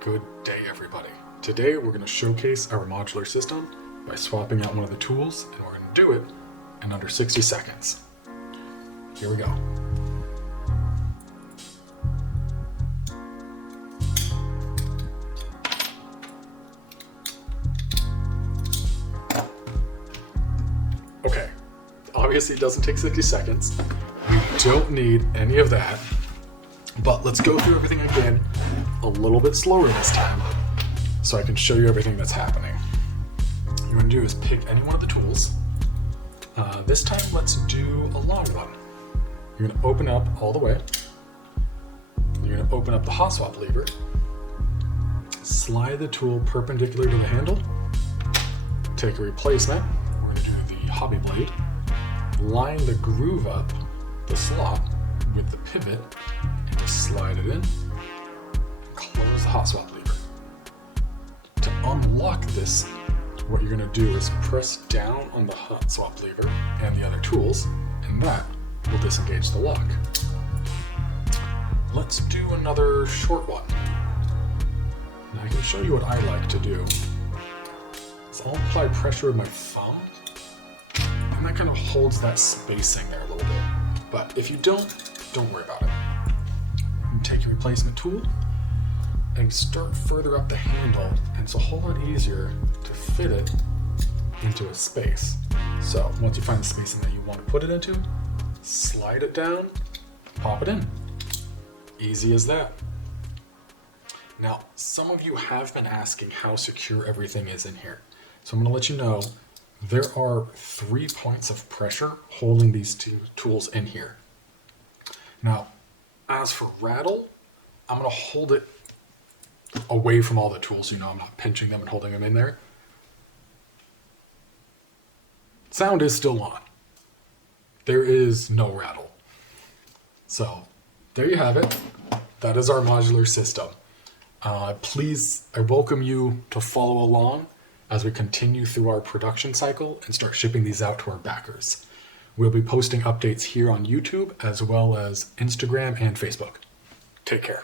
Good day, everybody. Today we're going to showcase our modular system by swapping out one of the tools, and we're going to do it in under 60 seconds. Here we go. Okay, obviously it doesn't take 60 seconds. We don't need any of that, but let's go through everything again a little bit slower this time so I can show you everything that's happening. What you're going to do is pick any one of the tools. This time let's do a long one. You're going to open up all the way. You're going to open up the hot swap lever, slide the tool perpendicular to the handle, take a replacement. We're going to do the hobby blade, line the groove up the slot with the pivot, and just slide it in. Close the hot swap lever. To unlock this, what you're going to do is press down on the hot swap lever and the other tools, and that will disengage the lock. Let's do another short one. Now I can show you what I like to do. So I'll apply pressure with my thumb, and that kind of holds that spacing there a little bit. But if you don't worry about it. You take your replacement tool and start further up the handle, and it's a whole lot easier to fit it into a space. So once you find the spacing that you want to put it into, slide it down, pop it in. Easy as that. Now, some of you have been asking how secure everything is in here. So I'm going to let you know there are 3 points of pressure holding these two tools in here. Now, as for rattle, I'm going to hold it away from all the tools so you know I'm not pinching them and holding them in there. Sound is still on. There is no rattle. So, there you have it. That is our modular system. Please, I welcome you to follow along as we continue through our production cycle and start shipping these out to our backers. We'll be posting updates here on YouTube as well as Instagram and Facebook. Take care.